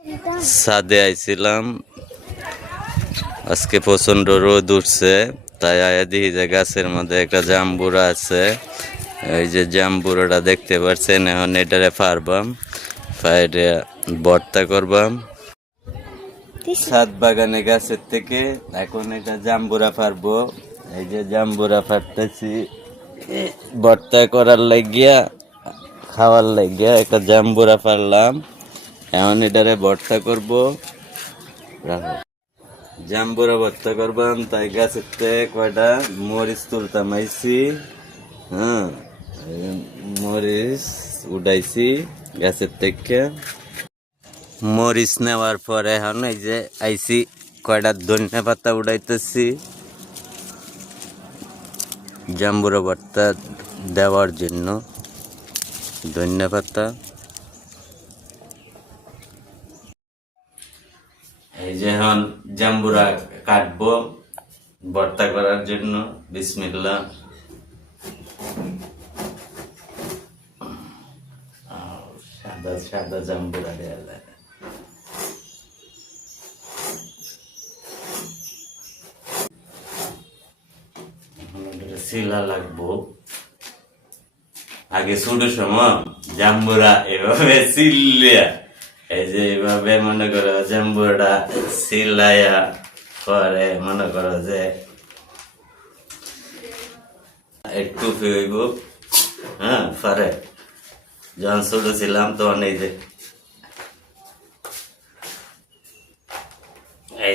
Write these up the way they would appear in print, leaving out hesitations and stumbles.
ছাদে আইছিলাম, আজকে প্রচন্ড রোদ উঠছে, তাই আয়া দেখি যে গাছের মধ্যে একটা জাম্বুরা আছে। এই যে জাম্বুরাটা দেখতে পাচ্ছেন, এখন এটারে পারবাম, ফাইরে ভর্তা করবাম ছাদ বাগানে গাছের থেকে। এখন এটা জাম্বুরা পারবো, এই যে জাম্বুরা পারতেছি ভর্তা করার লাগিয়া, খাওয়ার লাগিয়া একটা জাম্বুরা পারলাম। এখন এটারে ভর্তা করবো, জাম্বুরা ভর্তা করবাম। তাই গাছের থেকে কয়টা মরিচ তুলতাম আইছি, হ্যাঁ মরিচ উঠাইছি গাছের থেকে। মরিচ নেওয়ার পরে এখন এই যে আইছি কয়টা ধনিয়া পাতা উঠাইতেছি জাম্বুরা ভর্তা দেওয়ার জন্য। ধনিয়া পাতা এই যে এখন জাম্বুরা কাটবো ভর্তা করার জন্য। বিসমিল্লাহ। সাদা সাদা জাম্বুরা দেওয়া যায়, শিলা লাগবো। আগে ছোট সময় জাম্বুরা এভাবে সিলিয়া, এই যে এইভাবে মনে করো জাম্বুরাটা সিলাইয়া পরে মনে করো যে একটু ফিরব, হ্যাঁ পরে যখন ছোট ছিলাম তখন এই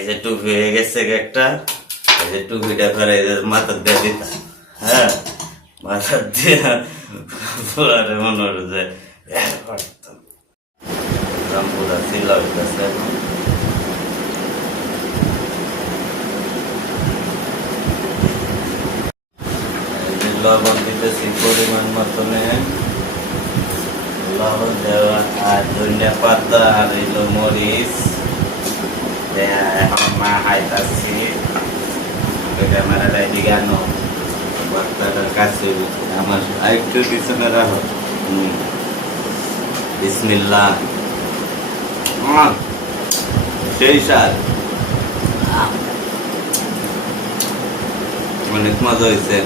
যে টুপি হয়ে গেছে একটা, এই যে টুপিটা ফেরে মাথা দিয়ে দিতাম, হ্যাঁ মাথা দিয়ে পরে মনে হলো যে করতাম। জাম্বুরা সিলা হইতেছে এখন। এই যে লবণ দিতেছি পরিমাণ মতনে, লবণ দেওয়া আর ধনিয়া পাতা আর এলো মরিচ এখন মা হাইতাছি। ক্যামেরাটা এদিকে আনো, ভর্তাটার কাছে আমার আরেকটু পিছনে রাখো। বিসমিল্লাহ। সেই স্বাদ, অনেক মজা হয়েছে।